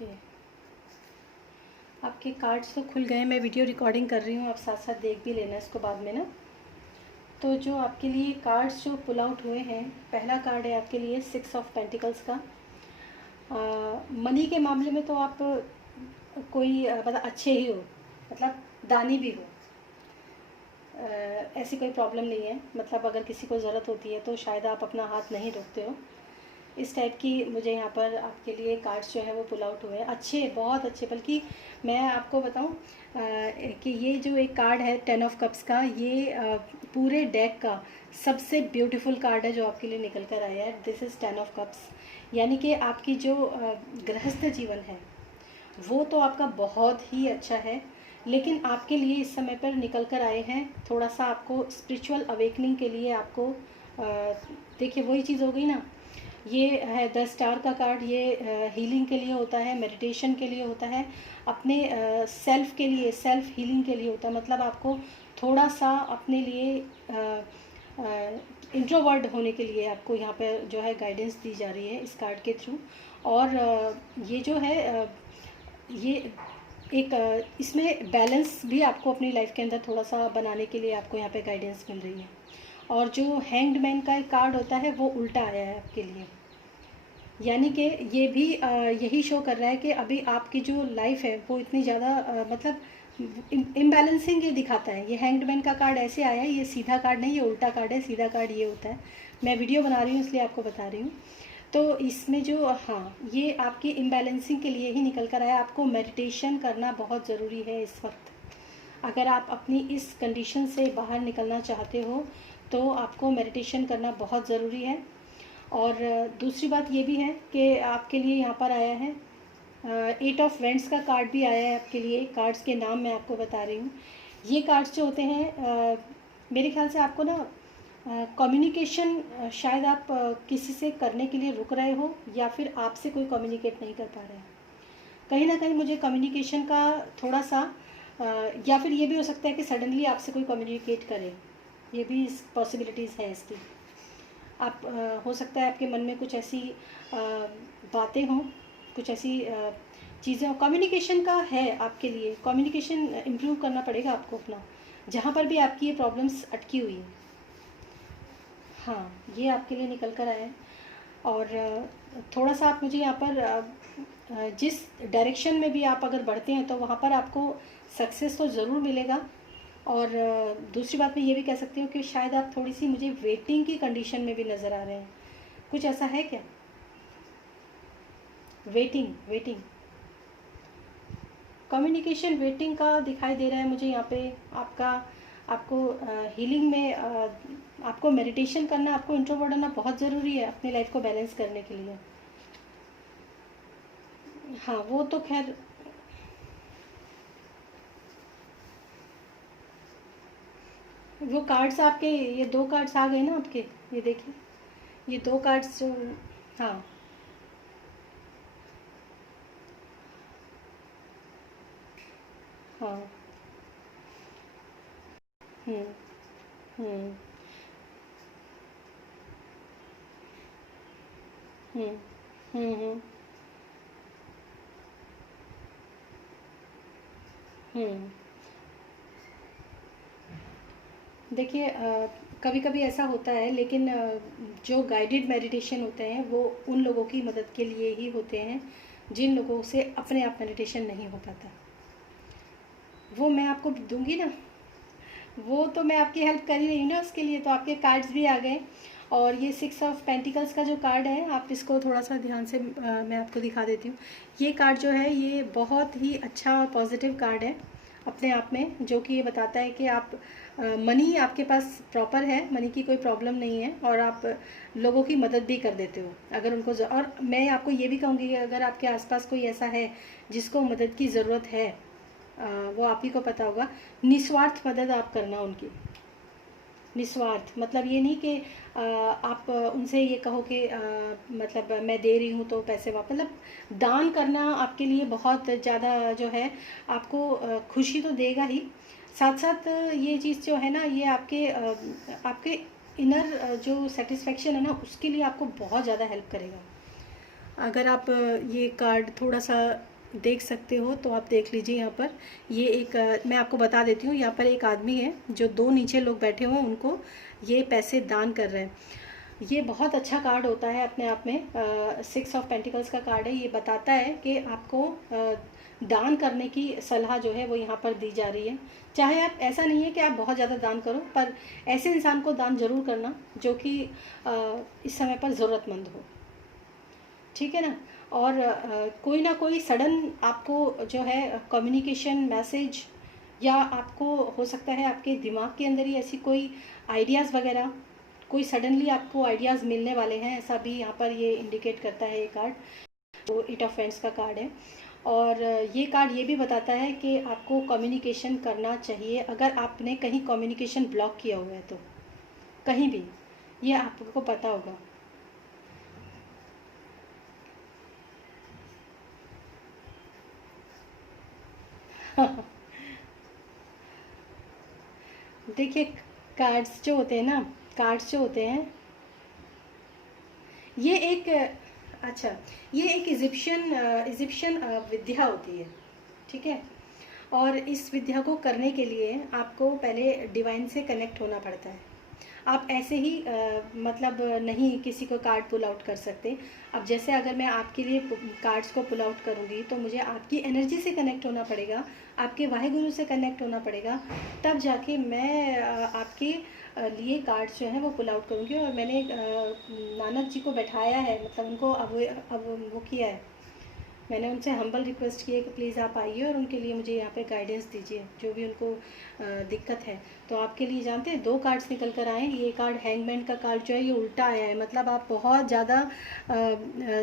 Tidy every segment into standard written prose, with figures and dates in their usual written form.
Okay, आपके cards तो खुल गए। मैं वीडियो रिकॉर्डिंग कर रही हूँ, आप साथ साथ देख भी लेना इसको बाद में ना। तो जो आपके लिए कार्ड्स जो पुल आउट हुए हैं, पहला कार्ड है आपके लिए 6 ऑफ पेंटिकल्स का। मनी के मामले में तो आप कोई मतलब अच्छे ही हो, मतलब दानी भी हो, ऐसी कोई प्रॉब्लम नहीं है। मतलब अगर किसी को ज़रूरत होती है तो शायद आप अपना हाथ नहीं रोकते हो, इस टाइप की मुझे यहाँ पर आपके लिए कार्ड्स जो है वो पुल आउट हुए हैं। अच्छे, बहुत अच्छे। बल्कि मैं आपको बताऊँ कि ये जो एक कार्ड है 10 ऑफ कप्स का, ये पूरे डेक का सबसे ब्यूटीफुल कार्ड है जो आपके लिए निकल कर आया है। दिस इज़ 10 ऑफ कप्स, यानी कि आपकी जो गृहस्थ जीवन है वो तो आपका बहुत ही अच्छा है, लेकिन आपके लिए इस समय पर निकल कर आए हैं थोड़ा सा आपको स्पिरिचुअल अवेकनिंग के लिए। आपको देखिए वही चीज़ हो गई ना, ये है 10 स्टार का कार्ड। ये हीलिंग के लिए होता है, मेडिटेशन के लिए होता है, अपने सेल्फ के लिए, सेल्फ हीलिंग के लिए होता है। मतलब आपको थोड़ा सा अपने लिए इंट्रोवर्ट होने के लिए आपको यहाँ पर जो है गाइडेंस दी जा रही है इस कार्ड के थ्रू। और ये जो है ये एक इसमें बैलेंस भी आपको अपनी लाइफ के अंदर थोड़ा सा बनाने के लिए आपको यहाँ पे गाइडेंस मिल रही है। और जो हैंग्ड मैन का एक कार्ड होता है वो उल्टा आया है आपके लिए, यानी कि ये भी यही शो कर रहा है कि अभी आपकी जो लाइफ है वो इतनी ज़्यादा मतलब इम्बैलेंसिंग ये दिखाता है। ये हैंग्ड मैन का कार्ड ऐसे आया है, ये सीधा कार्ड नहीं, ये उल्टा कार्ड है। सीधा कार्ड ये होता है, मैं वीडियो बना रही हूँ इसलिए आपको बता रही हूँ। तो इसमें जो हाँ, ये आपकी इम्बैलेंसिंग के लिए ही निकल कर आया। आपको मेडिटेशन करना बहुत ज़रूरी है इस वक्त। अगर आप अपनी इस कंडीशन से बाहर निकलना चाहते हो तो आपको मेडिटेशन करना बहुत ज़रूरी है। और दूसरी बात ये भी है कि आपके लिए यहाँ पर आया है 8 ऑफ वेंट्स का कार्ड भी आया है आपके लिए। कार्ड्स के नाम मैं आपको बता रही हूँ। ये कार्ड्स जो होते हैं मेरे ख्याल से आपको ना कम्युनिकेशन शायद आप किसी से करने के लिए रुक रहे हो, या फिर आपसे कोई कम्युनिकेट नहीं कर पा रहे हैं। कहीं ना कहीं मुझे कम्युनिकेशन का थोड़ा सा या फिर ये भी हो सकता है कि सडनली आपसे कोई कम्युनिकेट करे, ये भी पॉसिबिलिटीज़ हैं इसकी। आप हो सकता है आपके मन में कुछ ऐसी बातें हों, कुछ ऐसी चीज़ें हों। कम्युनिकेशन का है आपके लिए, कम्युनिकेशन इम्प्रूव करना पड़ेगा आपको अपना, जहाँ पर भी आपकी ये प्रॉब्लम्स अटकी हुई हैं। हाँ, ये आपके लिए निकल कर आया है। और थोड़ा सा आप मुझे यहाँ पर जिस डायरेक्शन में भी आप अगर बढ़ते हैं तो वहाँ पर आपको सक्सेस तो ज़रूर मिलेगा। और दूसरी बात मैं ये भी कह सकती हूँ कि शायद आप थोड़ी सी मुझे वेटिंग की कंडीशन में भी नज़र आ रहे हैं। कुछ ऐसा है क्या? वेटिंग, वेटिंग, कम्युनिकेशन वेटिंग का दिखाई दे रहा है मुझे यहाँ पे। आपका आपको हीलिंग में आपको मेडिटेशन करना, आपको इंट्रोवर्ट होना बहुत ज़रूरी है अपनी लाइफ को बैलेंस करने के लिए। हाँ, वो तो खैर वो कार्ड्स आपके, ये 2 कार्ड्स आ गए ना आपके, ये देखिए, ये 2 कार्ड्स जो, हाँ हाँ, हम्म हम्म हम्म हम्म हम्म हम्म। देखिए कभी कभी ऐसा होता है, लेकिन जो गाइडेड मेडिटेशन होते हैं वो उन लोगों की मदद के लिए ही होते हैं जिन लोगों से अपने आप मेडिटेशन नहीं हो पाता। वो मैं आपको दूंगी ना, वो तो मैं आपकी हेल्प कर ही रही हूँ ना, उसके लिए तो आपके कार्ड्स भी आ गए। और ये 6 ऑफ पेंटिकल्स का जो कार्ड है, आप इसको थोड़ा सा ध्यान से मैं आपको दिखा देती हूँ। ये कार्ड जो है ये बहुत ही अच्छा और पॉजिटिव कार्ड है अपने आप में, जो कि ये बताता है कि आप मनी आपके पास प्रॉपर है, मनी की कोई प्रॉब्लम नहीं है, और आप लोगों की मदद भी कर देते हो अगर उनको और मैं आपको ये भी कहूँगी कि अगर आपके आसपास कोई ऐसा है जिसको मदद की ज़रूरत है, वो आप ही को पता होगा, निस्वार्थ मदद आप करना उनकी। निस्वार्थ मतलब ये नहीं कि आप उनसे ये कहो कि मतलब मैं दे रही हूँ तो पैसे वापस, मतलब दान करना आपके लिए बहुत ज़्यादा जो है आपको खुशी तो देगा ही, साथ साथ ये चीज़ जो है ना, ये आपके इनर जो सेटिस्फेक्शन है ना, उसके लिए आपको बहुत ज़्यादा हेल्प करेगा। अगर आप ये कार्ड थोड़ा सा देख सकते हो तो आप देख लीजिए यहाँ पर। ये एक मैं आपको बता देती हूँ, यहाँ पर एक आदमी है जो 2 नीचे लोग बैठे हुए हैं, उनको ये पैसे दान कर रहे हैं। ये बहुत अच्छा कार्ड होता है अपने आप में। 6 ऑफ पेंटिकल्स का कार्ड है। ये बताता है कि आपको दान करने की सलाह जो है वो यहाँ पर दी जा रही है। चाहे आप, ऐसा नहीं है कि आप बहुत ज़्यादा दान करो, पर ऐसे इंसान को दान ज़रूर करना जो कि इस समय पर ज़रूरतमंद हो, ठीक है ना। और कोई ना कोई सडन आपको जो है कम्युनिकेशन मैसेज, या आपको हो सकता है आपके दिमाग के अंदर ही ऐसी कोई आइडियाज़ वगैरह, कोई सडनली आपको आइडियाज़ मिलने वाले हैं, ऐसा भी यहाँ पर ये इंडिकेट करता है ये कार्ड। तो 8 ऑफ फ्रेंड्स का कार्ड है। और ये कार्ड ये भी बताता है कि आपको कम्युनिकेशन करना चाहिए अगर आपने कहीं कम्युनिकेशन ब्लॉक किया हुआ है तो, कहीं भी, ये आपको पता होगा। देखिए, कार्ड्स जो होते हैं ना, कार्ड्स जो होते हैं, ये एक, अच्छा, ये एक इजिप्शियन विद्या होती है, ठीक है। और इस विद्या को करने के लिए आपको पहले डिवाइन से कनेक्ट होना पड़ता है। आप ऐसे ही मतलब नहीं किसी को कार्ड पुल आउट कर सकते। अब जैसे अगर मैं आपके लिए कार्ड्स को पुल आउट करूँगी तो मुझे आपकी एनर्जी से कनेक्ट होना पड़ेगा, आपके वाहिगुरु से कनेक्ट होना पड़ेगा, तब जाके मैं आपके लिए कार्ड्स जो हैं वो पुल आउट करूँगी। और मैंने नानक जी को बैठाया है, मतलब उनको अब वो किया है, मैंने उनसे हम्बल रिक्वेस्ट की है कि प्लीज़ आप आइए और उनके लिए मुझे यहाँ पे गाइडेंस दीजिए, जो भी उनको दिक्कत है। तो आपके लिए जानते हैं 2 कार्ड्स निकल कर आए। ये कार्ड हैंगमैन का कार्ड जो है ये उल्टा आया है, मतलब आप बहुत ज़्यादा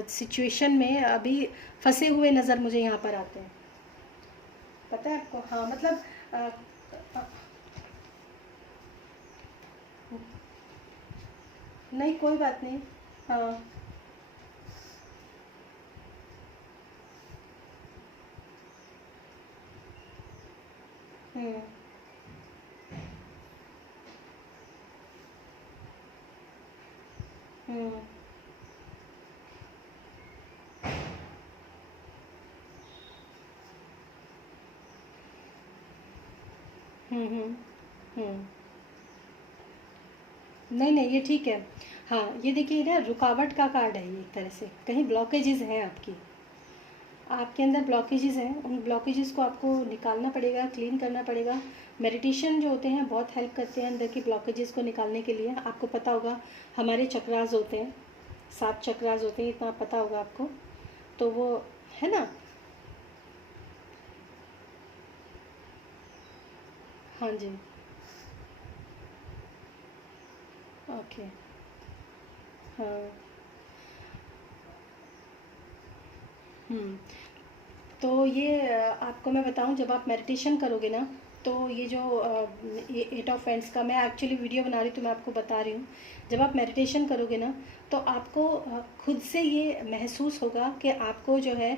सिचुएशन में अभी फंसे हुए नज़र मुझे यहाँ पर आते हैं, पता है आपको। हाँ, मतलब अ, नहीं कोई बात नहीं। हाँ। हम्म। हम्म। हम्म। हम्म। नहीं नहीं, ये ठीक है। हाँ, ये देखिए ना, रुकावट का कार्ड है ये, एक तरह से कहीं ब्लॉकेजेस हैं आपकी, आपके अंदर ब्लॉकेजेस हैं, उन ब्लॉकेजेस को आपको निकालना पड़ेगा, क्लीन करना पड़ेगा। मेडिटेशन जो होते हैं बहुत हेल्प करते हैं अंदर की ब्लॉकेजेस को निकालने के लिए। आपको पता होगा हमारे चक्रास होते हैं, 7 चक्रास होते हैं, इतना पता होगा आपको, तो वो है ना। हाँ जी। ओके। हाँ। हम्म। तो ये आपको मैं बताऊं, जब आप मेडिटेशन करोगे ना, तो ये जो ये 8 ऑफ फ्रेंड्स का मैं एक्चुअली वीडियो बना रही हूँ तो मैं आपको बता रही हूँ। जब आप मेडिटेशन करोगे ना, तो आपको खुद से ये महसूस होगा कि आपको जो है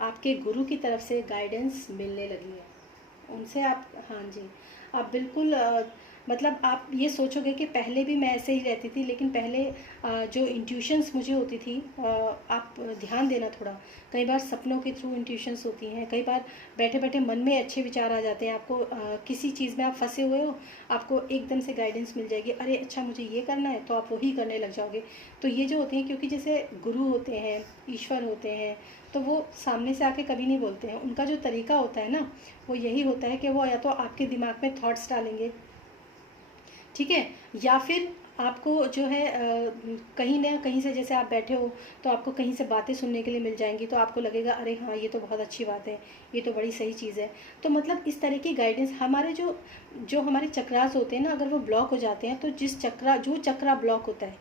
आपके गुरु की तरफ से गाइडेंस मिलने लगी है। उनसे आप, हाँ जी, आप बिल्कुल मतलब आप ये सोचोगे कि पहले भी मैं ऐसे ही रहती थी, लेकिन पहले जो इंट्यूशंस मुझे होती थी, आप ध्यान देना थोड़ा, कई बार सपनों के थ्रू इंट्यूशंस होती हैं, कई बार बैठे बैठे मन में अच्छे विचार आ जाते हैं आपको। किसी चीज़ में आप फंसे हुए हो, आपको एकदम से गाइडेंस मिल जाएगी, अरे अच्छा मुझे ये करना है, तो आप वही करने लग जाओगे। तो ये जो होती हैं, क्योंकि जैसे गुरु होते हैं, ईश्वर होते हैं, तो वो सामने से आके कभी नहीं बोलते हैं। उनका जो तरीका होता है ना, वो यही होता है कि वो या तो आपके दिमाग में थॉट्स डालेंगे, ठीक है, या फिर आपको जो है कहीं ना कहीं से, जैसे आप बैठे हो तो आपको कहीं से बातें सुनने के लिए मिल जाएंगी, तो आपको लगेगा अरे हाँ ये तो बहुत अच्छी बात है, ये तो बड़ी सही चीज़ है। तो मतलब इस तरह की गाइडेंस, हमारे जो जो हमारे चक्रास होते हैं ना, अगर वो ब्लॉक हो जाते हैं, तो जो चक्रा ब्लॉक होता है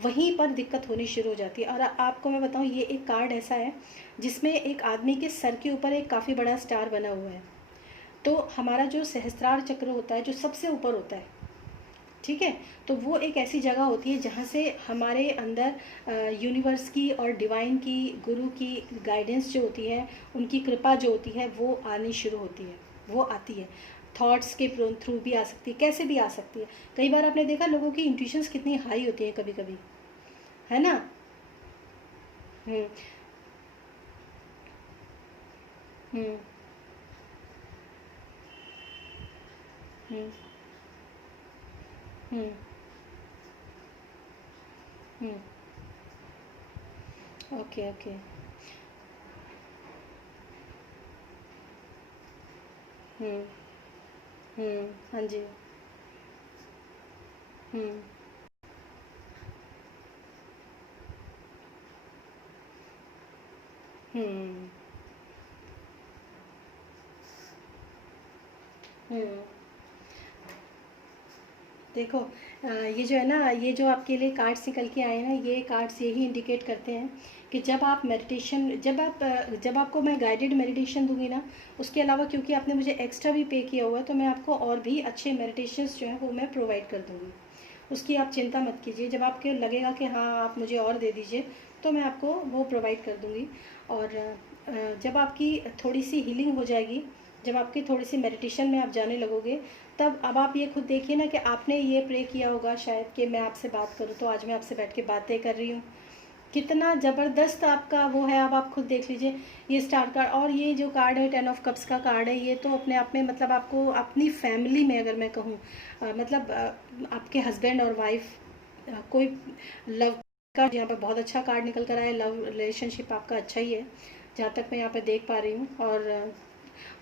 वहीं पर दिक्कत होनी शुरू हो जाती है। और आपको मैं बताऊँ, ये एक कार्ड ऐसा है जिसमें एक आदमी के सर के ऊपर एक काफ़ी बड़ा स्टार बना हुआ है। तो हमारा जो सहस्त्रार चक्र होता है, जो सबसे ऊपर होता है, ठीक है, तो वो एक ऐसी जगह होती है जहाँ से हमारे अंदर यूनिवर्स की और डिवाइन की, गुरु की गाइडेंस जो होती है, उनकी कृपा जो होती है वो आनी शुरू होती है, वो आती है। थॉट्स के थ्रू भी आ सकती है, कैसे भी आ सकती है। कई बार आपने देखा लोगों की इंट्यूशंस कितनी हाई होती हैं कभी कभी, है ना। हम्म। हुँ, हुँ, हुँ, हुँ। Okay, okay. हुँ, हुँ। हाँ जी। हुँ, हुँ, हुँ। देखो ये जो है ना, ये जो आपके लिए कार्ड्स निकल के आए हैं ना, ये कार्ड्स यही इंडिकेट करते हैं कि जब आप मेडिटेशन, जब आपको मैं गाइडेड मेडिटेशन दूंगी ना, उसके अलावा क्योंकि आपने मुझे एक्स्ट्रा भी पे किया हुआ है, तो मैं आपको और भी अच्छे मेडिटेशंस जो हैं वो मैं प्रोवाइड कर दूंगी। उसकी आप चिंता मत कीजिए। जब आपको लगेगा कि हाँ आप मुझे और दे दीजिए, तो मैं आपको वो प्रोवाइड कर दूंगी। और जब आपकी थोड़ी सी हीलिंग हो जाएगी, जब आपकी थोड़ी सी मेडिटेशन में आप जाने लगोगे, तब अब आप ये खुद देखिए ना कि आपने ये प्रे किया होगा शायद कि मैं आपसे बात करूँ, तो आज मैं आपसे बैठ के बातें कर रही हूँ। कितना ज़बरदस्त आपका वो है। अब आप खुद देख लीजिए, ये स्टार कार्ड और ये जो कार्ड है 10 ऑफ कप्स का कार्ड है, ये तो अपने आप में मतलब आपको अपनी फैमिली में, अगर मैं कहूँ मतलब आपके हस्बैंड और वाइफ, कोई लव का यहाँ पर बहुत अच्छा कार्ड निकल कर आया है। लव रिलेशनशिप आपका अच्छा ही है, जहाँ तक मैं यहाँ पे देख पा रही हूँ।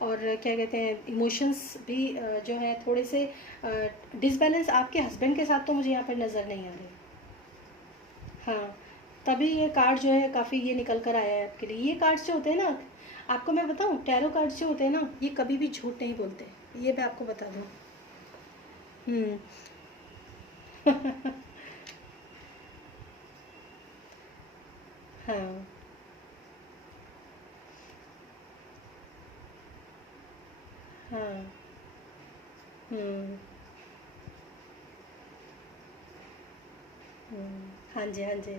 और क्या कहते हैं, इमोशंस भी जो है थोड़े से डिसबैलेंस आपके हस्बैंड के साथ तो मुझे यहाँ पर नज़र नहीं आ रही। हाँ, तभी ये कार्ड जो है काफ़ी ये निकल कर आया है आपके लिए। ये कार्ड्स जो होते हैं ना, आपको मैं बताऊँ, टैरो कार्ड्स जो होते हैं ना, ये कभी भी झूठ नहीं बोलते, ये मैं आपको बता दूँ। हम्म। हाँ। हाँ। हम्म। हाँ जी, हाँ जी।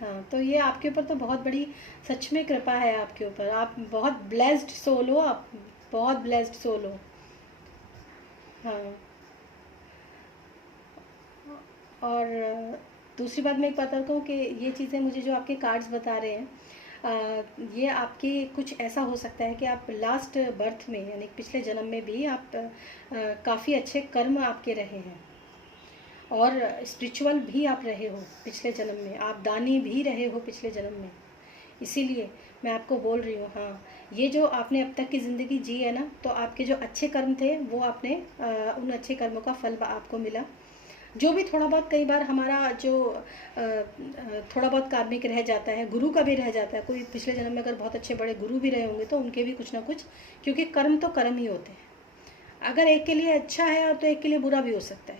हाँ, तो ये आपके ऊपर तो बहुत बड़ी, सच में कृपा है आपके ऊपर। आप बहुत ब्लेस्ड सोल हो, आप बहुत ब्लेस्ड सोल हो। हाँ। और दूसरी बात मैं एक बता दूँ कि ये चीज़ें मुझे जो आपके कार्ड्स बता रहे हैं, ये आपके कुछ ऐसा हो सकता है कि आप लास्ट बर्थ में, यानी पिछले जन्म में भी आप काफ़ी अच्छे कर्म आपके रहे हैं, और स्पिरिचुअल भी आप रहे हो पिछले जन्म में, आप दानी भी रहे हो पिछले जन्म में। इसीलिए मैं आपको बोल रही हूँ। हाँ, ये जो आपने अब तक की ज़िंदगी जी है ना, तो आपके जो अच्छे कर्म थे वो आपने उन अच्छे कर्मों का फल आपको मिला। जो भी थोड़ा बहुत, कई बार हमारा जो थोड़ा बहुत कार्मिक रह जाता है, गुरु का भी रह जाता है। कोई पिछले जन्म में अगर बहुत अच्छे बड़े गुरु भी रहे होंगे, तो उनके भी कुछ ना कुछ, क्योंकि कर्म तो कर्म ही होते हैं। अगर एक के लिए अच्छा है तो एक के लिए बुरा भी हो सकता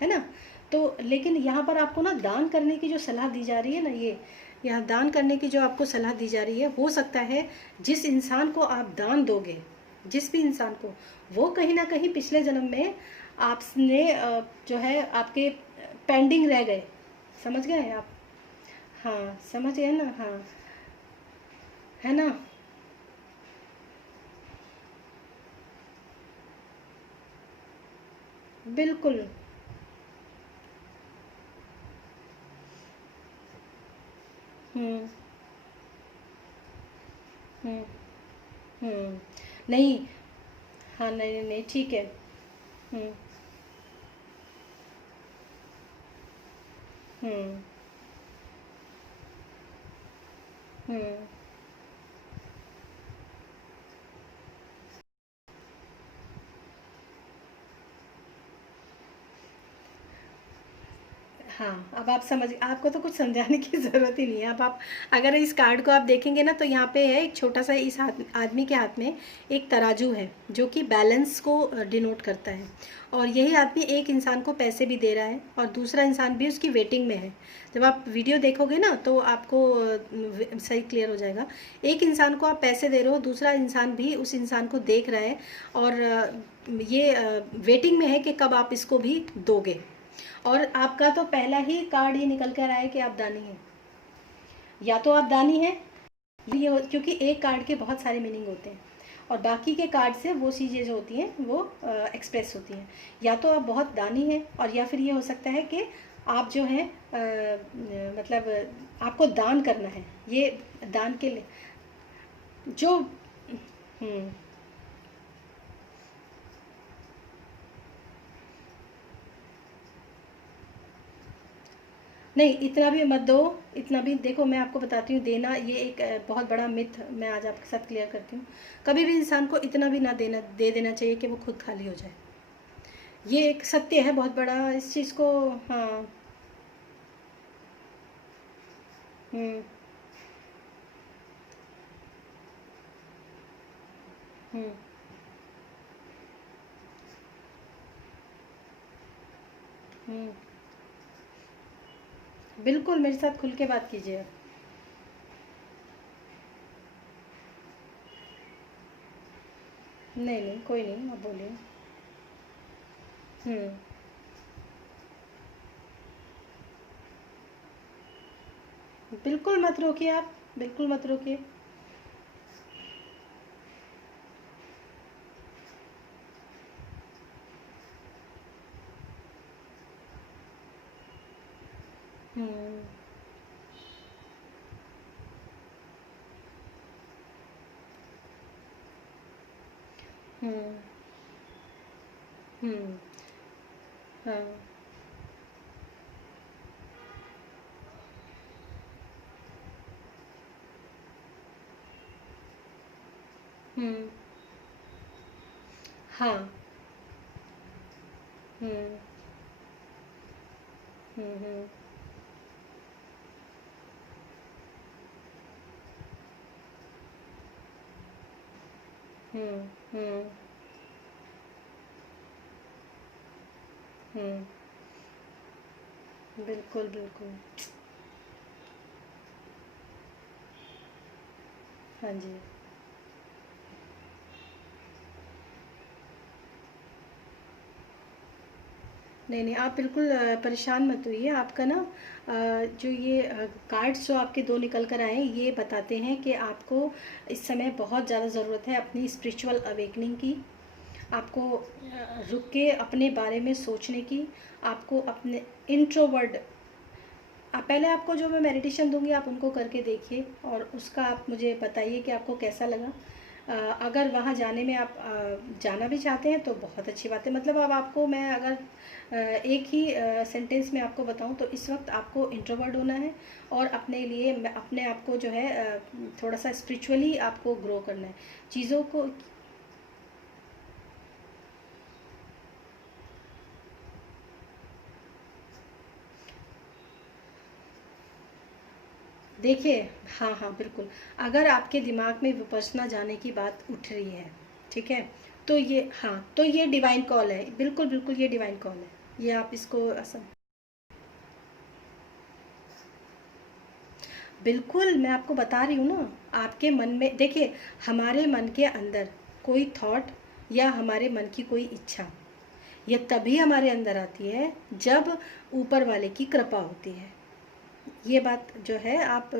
है ना। तो लेकिन यहाँ पर आपको ना दान करने की जो सलाह दी जा रही है ना, ये यहाँ दान करने की जो आपको सलाह दी जा रही है, हो सकता है जिस इंसान को आप दान दोगे, जिस भी इंसान को, वो कहीं ना कहीं पिछले जन्म में आपने जो है आपके पेंडिंग रह गए। समझ गए आप? हाँ, समझ गए ना? हाँ, है ना? बिल्कुल। हम्म। हम्म। हम्म। नहीं। हाँ, नहीं नहीं नहीं, ठीक है। हम्म। हम्म। हम्म। हाँ, अब आप समझ, आपको तो कुछ समझाने की ज़रूरत ही नहीं है। अब आप अगर इस कार्ड को आप देखेंगे ना, तो यहाँ पे है एक छोटा सा, इस हाथ आदमी के हाथ में एक तराजू है, जो कि बैलेंस को डिनोट करता है। और यही आदमी एक इंसान को पैसे भी दे रहा है, और दूसरा इंसान भी उसकी वेटिंग में है। जब आप वीडियो देखोगे ना, तो आपको सही क्लियर हो जाएगा। एक इंसान को आप पैसे दे रहे हो, दूसरा इंसान भी उस इंसान को देख रहा है, और ये वेटिंग में है कि कब आप इसको भी दोगे। और आपका तो पहला ही कार्ड ये निकल कर आया है कि आप दानी हैं। या तो आप दानी हैं, क्योंकि एक कार्ड के बहुत सारे मीनिंग होते हैं, और बाकी के कार्ड से वो चीज़ें जो होती हैं वो एक्सप्रेस होती हैं। या तो आप बहुत दानी हैं, और या फिर ये हो सकता है कि आप जो हैं मतलब आपको दान करना है, ये दान के लिए। जो नहीं, इतना भी मत दो। इतना भी देखो, मैं आपको बताती हूँ, देना ये एक बहुत बड़ा मिथ मैं आज आपके साथ क्लियर करती हूँ। कभी भी इंसान को इतना भी ना दे देना चाहिए कि वो खुद खाली हो जाए। ये एक सत्य है बहुत बड़ा, इस चीज़ को। हाँ। हम्म। हम्म। हम्म। बिल्कुल मेरे साथ खुल के बात कीजिए। नहीं नहीं, कोई नहीं, आप बोलिए। हम्म। बिल्कुल मत रोकिए आप, बिल्कुल मत रोकिए। हम्म। हम्म। हम्म। हाँ। हम्म। हाँ। हम्म। हम्म। हम्म। हम्म। हम्म। बिल्कुल बिल्कुल। हाँ जी। नहीं नहीं, आप बिल्कुल परेशान मत होइए। आपका ना जो ये कार्ड्स जो आपके दो निकल कर आए हैं, ये बताते हैं कि आपको इस समय बहुत ज़्यादा ज़रूरत है अपनी स्पिरिचुअल अवेकनिंग की। आपको रुक के अपने बारे में सोचने की। आपको अपने इंट्रोवर्ड, पहले आपको जो मैं मेडिटेशन दूंगी आप उनको करके देखिए, और उसका आप मुझे बताइए कि आपको कैसा लगा। अगर वहाँ जाने में आप जाना भी चाहते हैं तो बहुत अच्छी बात है। मतलब अब आपको मैं अगर एक ही सेंटेंस में आपको बताऊं तो इस वक्त आपको इंट्रोवर्ट होना है, और अपने लिए अपने आप को जो है थोड़ा सा स्पिरिचुअली आपको ग्रो करना है चीज़ों को। देखिए, हाँ हाँ बिल्कुल। अगर आपके दिमाग में विपश्यना जाने की बात उठ रही है, ठीक है, तो ये, हाँ, तो ये डिवाइन कॉल है, बिल्कुल बिल्कुल, ये डिवाइन कॉल है, ये आप इसको बिल्कुल मैं आपको बता रही हूँ ना। आपके मन में देखिए, हमारे मन के अंदर कोई थॉट या हमारे मन की कोई इच्छा, ये तभी हमारे अंदर आती है जब ऊपर वाले की कृपा होती है। ये बात जो है आप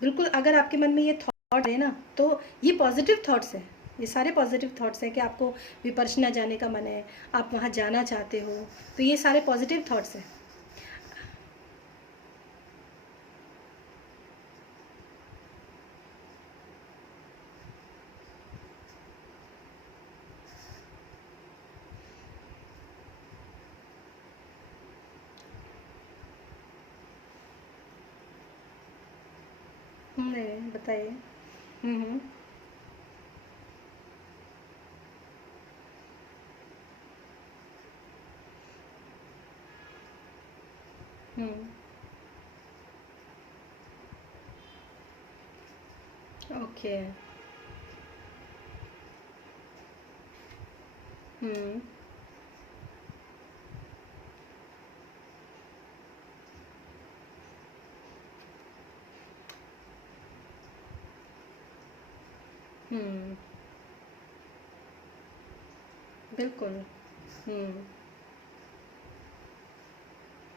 बिल्कुल, अगर आपके मन में ये थॉट है ना, तो ये पॉजिटिव थॉट्स हैं। ये सारे पॉजिटिव थॉट्स हैं कि आपको विपर्शना जाने का मन है, आप वहाँ जाना चाहते हो, तो ये सारे पॉजिटिव थॉट्स हैं। नहीं बताइए। हम्म। हम्म। ओके। हम्म। हम्म। बिल्कुल। हम्म।